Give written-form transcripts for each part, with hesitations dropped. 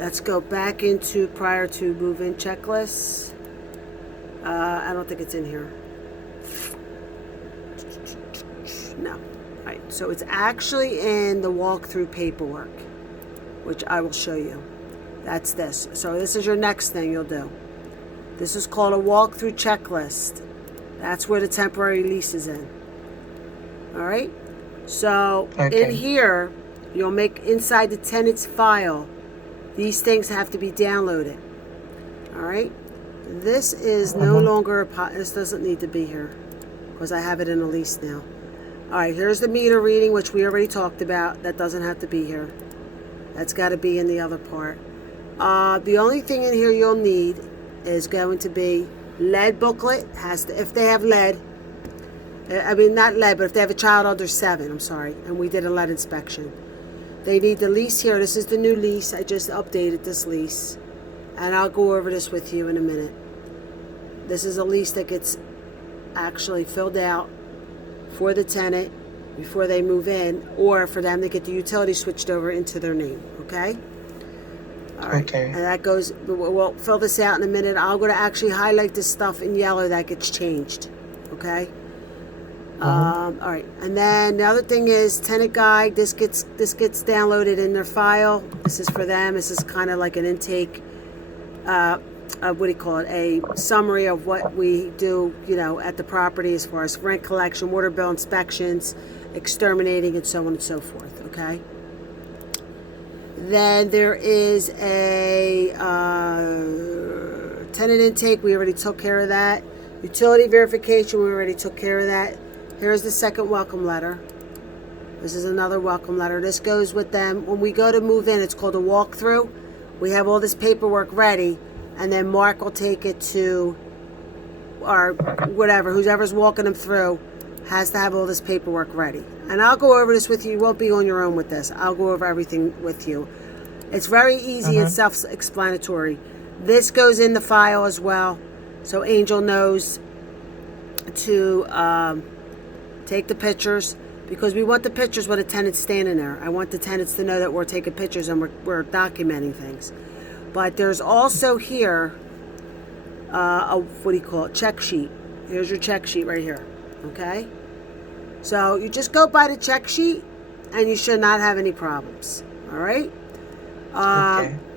Let's go back into prior to move-in checklists. I don't think it's in here. No. All right, so it's actually in the walkthrough paperwork, which I will show you. That's this. So this is your next thing you'll do. This is called a walkthrough checklist. That's where the temporary lease is in. All right? So in here, you'll make inside the tenant's file, these things have to be downloaded. All right? This is no longer this doesn't need to be here because I have it in a lease now. All right, here's the meter reading, which we already talked about. That doesn't have to be here. That's got to be in the other part. The only thing in here you'll need is going to be lead booklet. If they have lead. I mean, not lead, but if they have a child under 7, I'm sorry, and we did a lead inspection. They need the lease here. This is the new lease. I just updated this lease. And I'll go over this with you in a minute. This is a lease that gets actually filled out for the tenant before they move in, or for them to get the utility switched over into their name, okay? All right. Okay. And that goes, we'll fill this out in a minute. I'm going to actually highlight this stuff in yellow that gets changed, okay? All right, and then the other thing is tenant guide. This gets downloaded in their file. This is for them. This is kind of like an intake. What do you call it? A summary of what we do, at the property as far as rent collection, water bill inspections, exterminating, and so on and so forth. Okay. Then there is a tenant intake. We already took care of that. Utility verification. We already took care of that. Here's the second welcome letter. This is another welcome letter. This goes with them. When we go to move in, it's called a walkthrough. We have all this paperwork ready, and then Mark will take it to, or whatever, whoever's walking them through has to have all this paperwork ready. And I'll go over this with you. You won't be on your own with this. I'll go over everything with you. It's very easy and self-explanatory. This goes in the file as well, so Angel knows to take the pictures, because we want the pictures with a tenant standing there. I want the tenants to know that we're taking pictures and we're documenting things. But there's also here what do you call it? Check sheet. Here's your check sheet right here. Okay? So you just go by the check sheet and you should not have any problems. All right?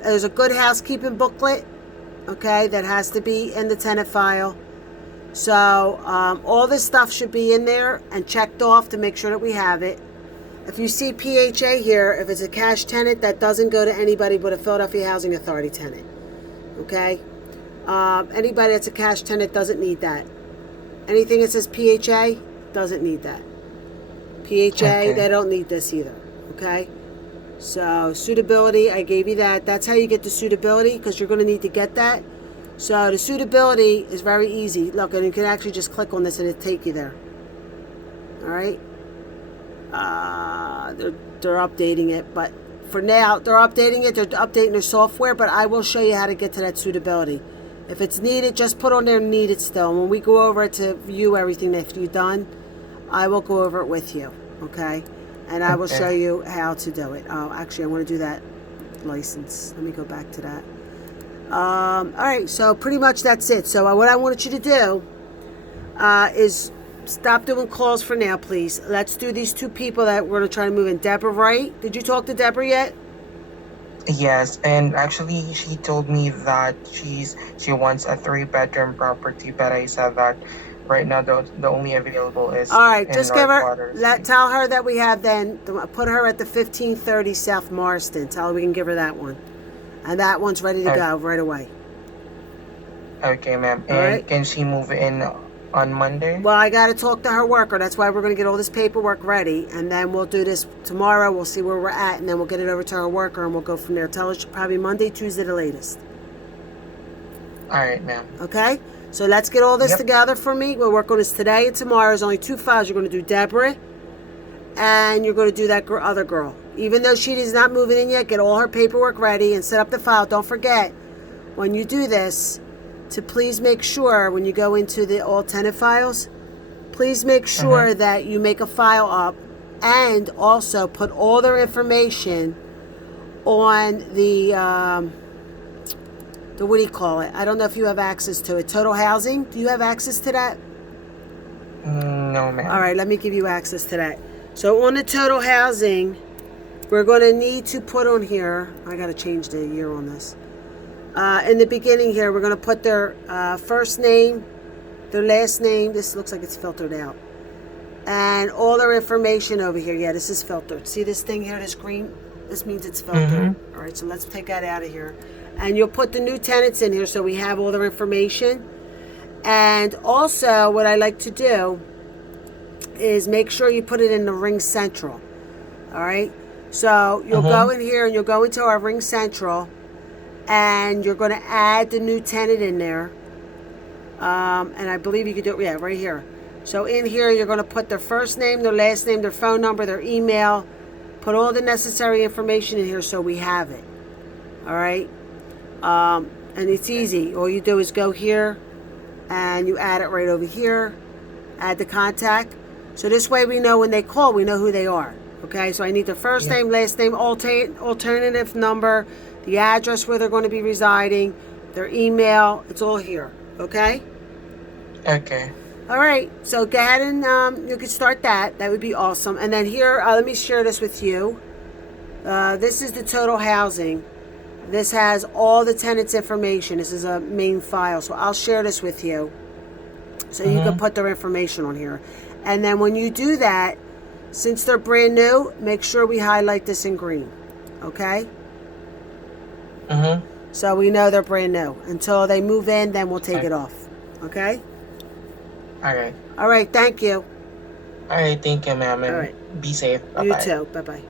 There's a good housekeeping booklet, okay, that has to be in the tenant file. So all this stuff should be in there and checked off to make sure that we have it. If you see PHA here, if it's a cash tenant, that doesn't go to anybody but a Philadelphia Housing Authority tenant. Okay? Anybody that's a cash tenant doesn't need that. Anything that says PHA doesn't need that. PHA, they don't need this either. Okay? So suitability, I gave you that. That's how you get the suitability, because you're going to need to get that. So the suitability is very easy. Look, and you can actually just click on this and it'll take you there. All right. They're updating it, but for now they're updating it. They're updating their software, but I will show you how to get to that suitability. If it's needed, just put on there needed still. And when we go over it to view everything that you've done, I will go over it with you. Okay. And I will show you how to do it. Oh, actually, I want to do that license. Let me go back to that. All right, so pretty much that's it. So what I wanted you to do is stop doing calls for now, please. Let's do these two people that we're going to try to move in. Deborah Wright, did you talk to Deborah yet? Yes, and actually she told me that she wants a 3-bedroom property, but I said that right now the only available is all right. Just give her tell her that we have then put her at the 1530 South Marston. Tell her we can give her that one. And that one's ready to go right away. Okay, ma'am. And can she move in on Monday? Well, I got to talk to her worker. That's why we're going to get all this paperwork ready. And then we'll do this tomorrow. We'll see where we're at. And then we'll get it over to our worker and we'll go from there. Tell her probably Monday, Tuesday, the latest. All right, ma'am. Okay? So let's get all this together for me. We'll work on this today and tomorrow. There's only 2 files. You're going to do Deborah. And you're going to do that other girl. Even though she is not moving in yet, get all her paperwork ready and set up the file. Don't forget, when you do this, to please make sure when you go into the all tenant files, please make sure that you make a file up and also put all their information on the what do you call it? I don't know if you have access to it. Total Housing. Do you have access to that? No, ma'am. All right, let me give you access to that. So on the Total Housing, we're going to need to put on here, I got to change the year on this. In the beginning here, we're going to put their first name, their last name. This looks like it's filtered out. And all their information over here. Yeah, this is filtered. See this thing here, this green? This means it's filtered. All right, so let's take that out of here. And you'll put the new tenants in here so we have all their information. And also, what I like to do is make sure you put it in the Ring Central. All right? So you'll go in here and you'll go into our Ring Central and you're going to add the new tenant in there. And I believe you can do it, yeah, right here. So in here, you're going to put their first name, their last name, their phone number, their email. Put all the necessary information in here so we have it. All right? And it's easy. All you do is go here and you add it right over here. Add the contact. So this way we know when they call, we know who they are. Okay? So I need their first name, last name, alternative number, the address where they're going to be residing, their email. It's all here. Okay? Okay. All right, so go ahead and you can start that. That would be awesome. And then here, let me share this with you. This is the Total Housing. This has all the tenants' information. This is a main file. So I'll share this with you so you can put their information on here. And then when you do that, since they're brand new, make sure we highlight this in green. Okay? So we know they're brand new. Until they move in, then we'll take it off. Okay? All right. All right, thank you. All right, thank you, ma'am. And All right. be safe. Bye-bye. You too. Bye-bye.